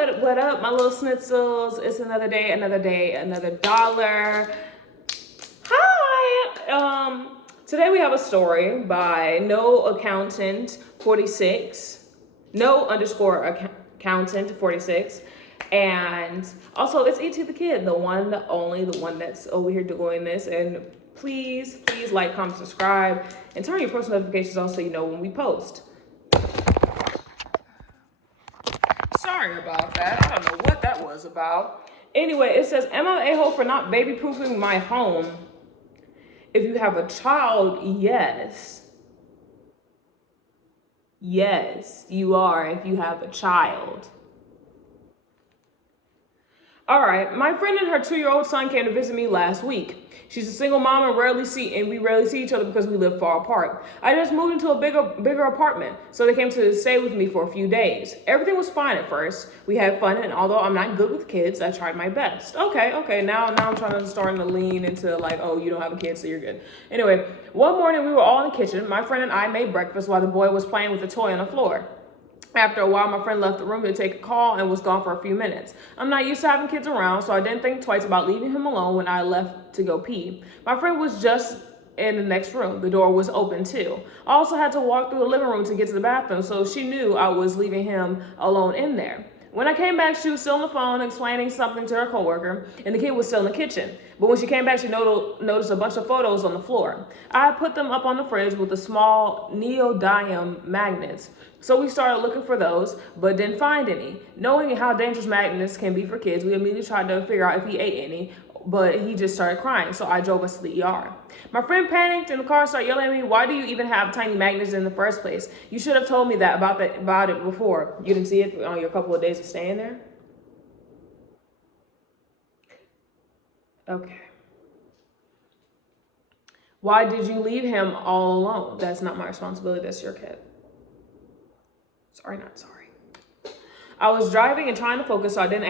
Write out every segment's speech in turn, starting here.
what up, my little schnitzels? It's another day, another dollar. Hi. Today we have a story by No Accountant 46, No underscore accountant 46, and also it's Aita the kid, the one, the only, the one that's over here doing this. And please like, comment, subscribe, and turn your post notifications on so you know when we post. Sorry about that. I don't know what that was about. Anyway, it says, am I an a-hole for not baby-proofing my home? If you have a child, yes. Yes, you are if you have a child. All right, my friend and her 2-year-old son came to visit me last week. She's a single mom and we rarely see each other because we live far apart. I just moved into a bigger apartment, so they came to stay with me for a few days. Everything was fine at first. We had fun, and although I'm not good with kids, I tried my best. Okay, now I'm starting to lean into like, oh, you don't have a kid, so you're good. Anyway, one morning we were all in the kitchen. My friend and I made breakfast while the boy was playing with a toy on the floor. After a while, my friend left the room to take a call and was gone for a few minutes. I'm not used to having kids around, so I didn't think twice about leaving him alone when I left to go pee. My friend was just in the next room. The door was open too. I also had to walk through the living room to get to the bathroom, so she knew I was leaving him alone in there. When I came back, she was still on the phone explaining something to her coworker, and the kid was still in the kitchen. But when she came back, she noticed a bunch of photos on the floor. I put them up on the fridge with the small neodymium magnets. So we started looking for those, but didn't find any. Knowing how dangerous magnets can be for kids, we immediately tried to figure out if he ate any, but he just started crying, so I drove us to the ER. My friend panicked in the car and started yelling at me, why do you even have tiny magnets in the first place? You should have told me about it before. You didn't see it on your couple of days of staying there? Okay. Why did you leave him all alone? That's not my responsibility, that's your kid. Sorry, not sorry. I was driving and trying to focus, so I didn't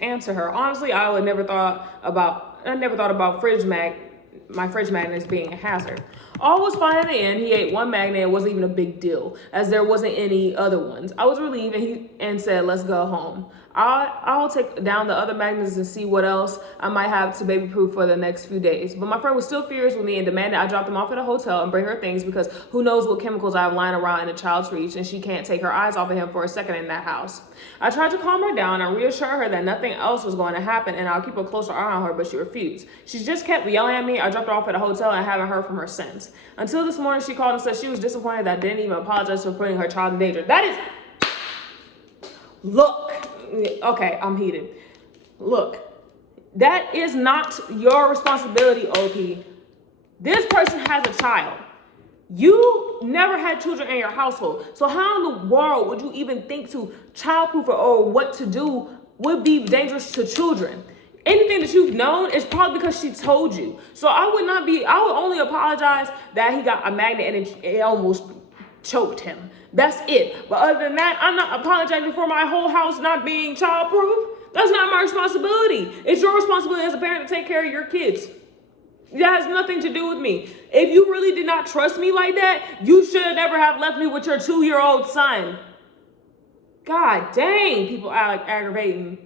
answer her. Honestly, I never thought about my fridge magnets being a hazard. All was fine in the end. He ate one magnet. It wasn't even a big deal, as there wasn't any other ones. I was relieved, and said, let's go home. I'll take down the other magnets and see what else I might have to baby-proof for the next few days. But my friend was still furious with me and demanded I drop them off at a hotel and bring her things because who knows what chemicals I have lying around in a child's reach, and she can't take her eyes off of him for a second in that house. I tried to calm her down and reassure her that nothing else was going to happen and I'll keep a closer eye on her, but she refused. She just kept yelling at me. I dropped her off at a hotel and haven't heard from her since. Until this morning, she called and said she was disappointed that I didn't even apologize for putting her child in danger. That is... Look. Okay, I'm heated. Look, that is not your responsibility, OP. This person has a child. You never had children in your household. So how in the world would you even think to childproof or what to do would be dangerous to children? Anything that you've known is probably because she told you. So I would only apologize that he got a magnet and it almost choked him. That's it. But other than that, I'm not apologizing for my whole house not being childproof. That's not my responsibility. It's your responsibility as a parent to take care of your kids. That has nothing to do with me. If you really did not trust me like that, you should have never have left me with your 2-year-old son. God dang, people are aggravating.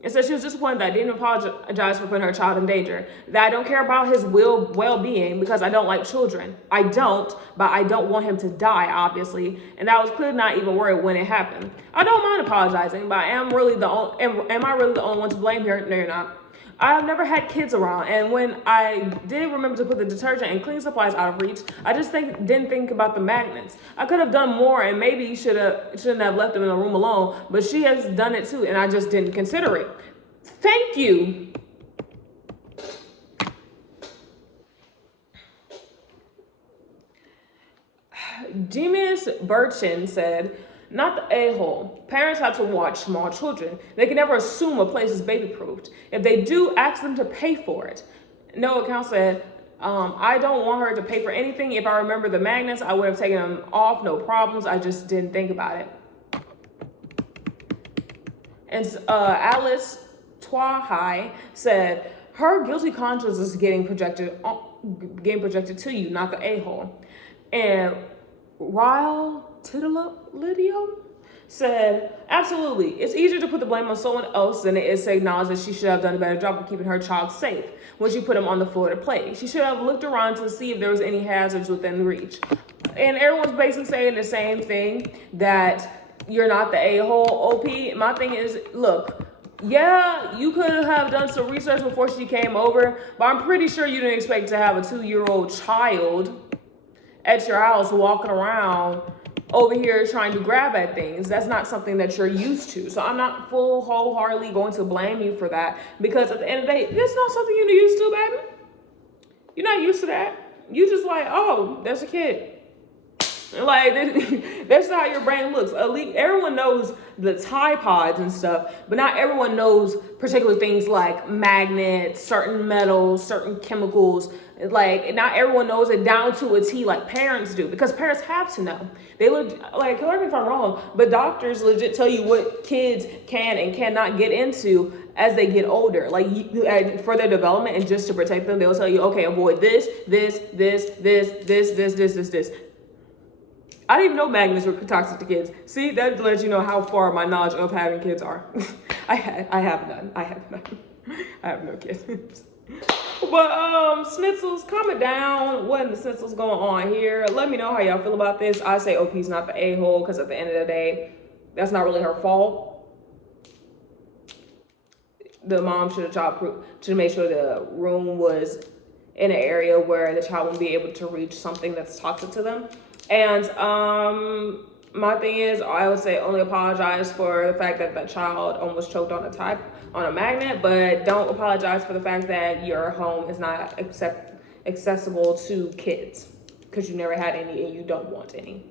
It said she was disappointed that I didn't apologize for putting her child in danger. That I don't care about his well-being because I don't like children. I don't, but I don't want him to die, obviously. And I was clearly not even worried when it happened. I don't mind apologizing, but am I really the only one to blame here? No, you're not. I have never had kids around, and when I did remember to put the detergent and cleaning supplies out of reach, I just didn't think about the magnets. I could have done more, and maybe you shouldn't have left them in the room alone, but she has done it too, and I just didn't consider it. Thank you. Demis Burchin said, not the a-hole. Parents have to watch small children. They can never assume a place is baby-proofed. If they do, ask them to pay for it. No account said, I don't want her to pay for anything. If I remember the magnets, I would have taken them off, no problems. I just didn't think about it. And Alice Twahai said, her guilty conscience is getting projected to you, not the a-hole. And Ryle Titilidio said, absolutely, it's easier to put the blame on someone else than it is to acknowledge that she should have done a better job of keeping her child safe when she put him on the floor to play. She should have looked around to see if there was any hazards within reach. And everyone's basically saying the same thing, that you're not the a-hole, OP. My thing is, look, yeah, you could have done some research before she came over, but I'm pretty sure you didn't expect to have a 2-year-old child at your house walking around over here trying to grab at things. That's not something that you're used to. So I'm not wholeheartedly going to blame you for that, because at the end of the day, it's not something you're used to, baby. You're not used to that. You just like, oh, there's a kid. Like, that's how your brain looks. Everyone knows the Tide Pods and stuff, but not everyone knows particular things like magnets, certain metals, certain chemicals. Like, not everyone knows it down to a T like parents do, because parents have to know. They like, correct me if I'm wrong, but doctors legit tell you what kids can and cannot get into as they get older, like for their development, and just to protect them, they'll tell you, okay, avoid this. I didn't even know magnets were toxic to kids. See, that lets you know how far my knowledge of having kids are. I have none. I have no kids. But Snitzels, comment down what in the Snitzels going on here. Let me know how y'all feel about this. I say OP's not the a-hole, because at the end of the day, that's not really her fault. The mom should have made sure the room was in an area where the child won't be able to reach something that's toxic to them. And my thing is, I would say only apologize for the fact that that child almost choked on a magnet, but don't apologize for the fact that your home is not accessible to kids, because you never had any and you don't want any.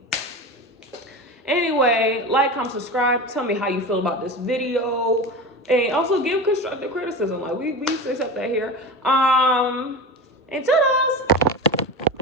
Anyway, like, comment, subscribe. Tell me how you feel about this video, and also give constructive criticism. Like, we used to accept that here. And toodles.